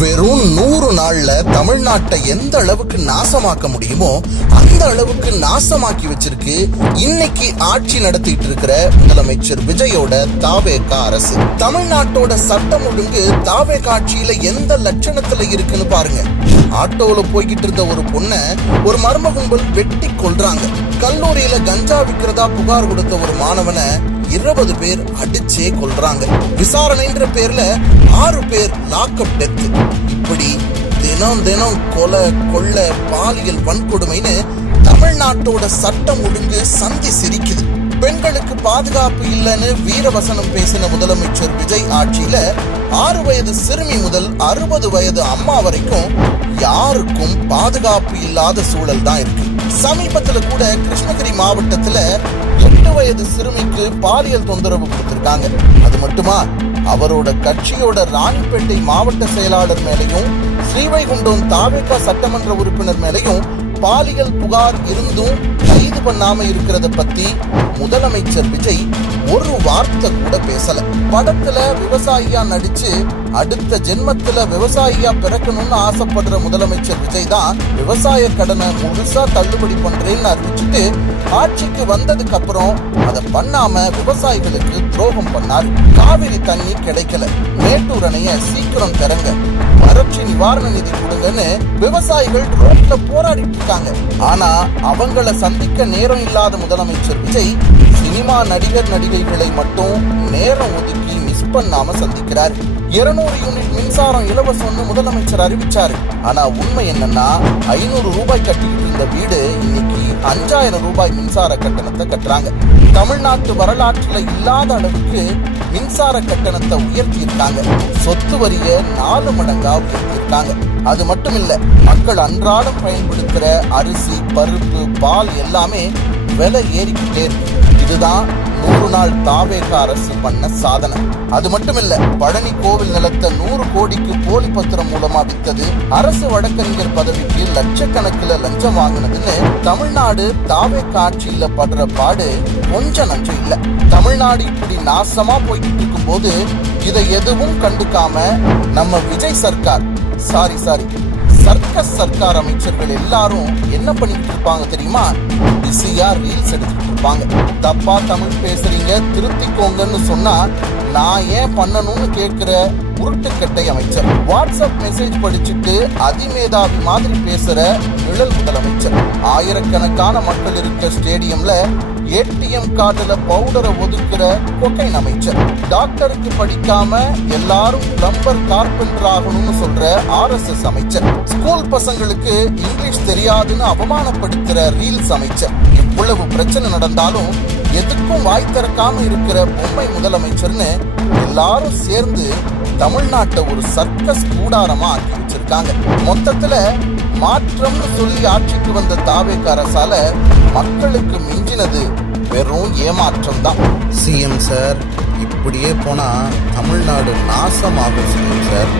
வெறும் 100 நாள்ல தமிழ்நாட்டை எந்த அளவுக்கு நாசமாக்க முடியுமோ அந்த அளவுக்கு நாசமாக்கி வச்சிருக்கு இன்னைக்கு ஆட்சி நடத்திட்டு இருக்கிற முதலமைச்சர் விஜயோட தாவேகா அரசு. தமிழ்நாட்டோட சட்டம் ஒழுங்கு தாவேகா ஆட்சியில எந்த லட்சணத்துல இருக்குன்னு பாருங்க. ஆட்டோல போய்கிட்டு இருந்த ஒரு பொண்ணை ஒரு மர்ம கும்பல் வெட்டி கொல்றாங்க. கல்லூரியில கஞ்சா விற்கிறதா புகார் கொடுத்த ஒரு மாணவனை 20 பேர் அடிச்சே கொல்றாங்க. விசாரணைன்ற பேர்ல 6 பேர் லாக்அப் டெத். இப்படி தினம் தினம் கொலை கொள்ளை பாலியல் வன்கொடுமைன்னு தமிழ்நாட்டோட சட்டம் ஒழுங்கு சந்தி சிரிக்குது. பெண்களுக்கு பாதுகாப்பு இல்லைன்னு வீரவசனம் பேசின முதலமைச்சர் விஜய் ஆட்சியில 6 வயது சிறுமி முதல் 60 வயது அம்மா வரைக்கும் யாருக்கும் பாதுகாப்பு இல்லாத சூழல் தான் இருக்கு. சமீபத்துல கூட கிருஷ்ணகிரி மாவட்டத்துல 8 வயது சிறுமிக்கு பாலியல் தொந்தரவு கொடுத்திருக்காங்க. அது மட்டுமா, அவரோட கட்சியோட ராணிப்பேட்டை மாவட்ட செயலாளர் மேலையும் ஸ்ரீவைகுண்டம் தாவேகா சட்டமன்ற உறுப்பினர் மேலையும் பாலியல் புகார் இருந்தும் கைது பண்ணாம இருக்கிறத பத்தி முதலமைச்சர் விஜய் ஒரு வார்த்தை கூட பேசல. படத்துல விவசாயியா நடிச்சு அடுத்த ஜென்மத்துல விவசாயியா பிறக்கணும்னு ஆசைப்படுற முதலமைச்சர் விஜய் தான் விவசாய கடனை முழுசா தள்ளுபடி பண்றேன்னு அறிவிச்சுட்டு ஆட்சிக்கு வந்ததுக்கு அப்புறம் அதை பண்ணாம விவசாயிகளுக்கு துரோகம் பண்ணாரு. காவிரி தண்ணி கிடைக்கல, மேட்டூர் அணைய சீக்கிரம் திறங்க, வறட்சி நிவாரண நிதி கொடுங்கன்னு விவசாயிகள் ரோட்ல போராடிட்டு இருக்காங்க. ஆனா அவங்கள சந்திக்க நேரம் இல்லாத முதலமைச்சர் விஜய் சினிமா நடிகர் நடிகைகளை மட்டும் நேரம் ஒதுக்கி மிஸ் பண்ணாம சந்திக்கிறார். 200 யூனிட் மின்சாரம் இலவசம்னு முதலமைச்சர் அறிவிச்சாரு. ஆனா உண்மை என்னன்னா 500 ரூபாய் கட்டிட்டு இருந்த வீடு இன்னைக்கு 5000 ரூபாய் மின்சார கட்டணத்தை கட்டுறாங்க. தமிழ்நாட்டு வரலாற்றுல இல்லாத அளவுக்கு மின்சார கட்டணத்தை உயர்த்தி இருக்காங்க. சொத்து வரிய 4 மடங்கா உயர்த்தி இருக்காங்க. அது மட்டும் இல்ல, மக்கள் அன்றாடம் பயன்படுத்துற அரிசி பருப்பு பால் எல்லாமே விலை ஏறிக்கிட்டே இருக்கு. இதுதான் 100 நாள் தாவேகா அரசு பண்ண சாதனை. அது மட்டும் இல்ல, பழனி கோவில் நிலத்தை 100 கோடிக்கு போலி பத்திரம் மூலமா வித்தது, அரசு வழக்கறிஞர் பதவிக்கு லட்சக்கணக்கில் லஞ்சம் வாங்கினதுன்னு தமிழ்நாடு தாவேகா ஆட்சியில படுற பாடு கொஞ்சம் நஞ்சம் இல்ல. தமிழ்நாடு இப்படி நாசமா போய்கிட்டு இருக்கும் போது இதை எதுவும் கண்டுக்காம நம்ம விஜய் சர்க்கார் சர்க்கஸ் சர்க்கார் அமைச்சர்கள் எல்லாரும் என்ன பண்ணிட்டு இருப்பாங்க தெரியுமா? பிஸியா ரீல்ஸ் எடுத்துட்டு இருப்பாங்க. தப்பா தமிழ் பேசுறீங்க திருத்திக்கோங்கன்னு சொன்னா நான் ஏன் பண்ணணும்னு கேட்கிற உருட்டுக்கட்டை அமைச்சர். வாட்ஸ்அப் மெசேஜ் படிச்சுட்டு அதிமேதாவி மாதிரி பேசுற நிழல் முதலமைச்சர். ஆயிரக்கணக்கான மக்கள் இருக்க ஸ்டேடியம்ல ஏடிஎம் கார்டுல பவுடரை ஒதுக்குற கொக்கைன் அமைச்சர். டாக்டருக்கு படிக்காம எல்லாரும் பிளம்பர் கார்பெண்டர் ஆகணும்னு சொல்ற RSS அமைச்சர். ஸ்கூல் பசங்களுக்கு இங்கிலீஷ் தெரியாதுன்னு அவமானப்படுத்துற ரீல்ஸ் அமைச்சர். இவ்வளவு பிரச்சனை நடந்தாலும் எதுக்கும் வாய் திறக்காம இருக்கிற பொம்மை முதலமைச்சர்னு எல்லாரும் சேர்ந்து தமிழ்நாட்டை ஒரு சர்க்கஸ் கூடாரமா ஆக்கி வச்சிருக்காங்க. மொத்தத்துல மாற்றம்னு சொல்லி ஆட்சிக்கு வந்த தாவேகா அரசால மக்களுக்கு மிஞ்சினது வெறும் ஏமாற்றம் தான். சிஎம் சார், இப்படியே போனா தமிழ்நாடு நாசமாகும் சிஎம் சார்.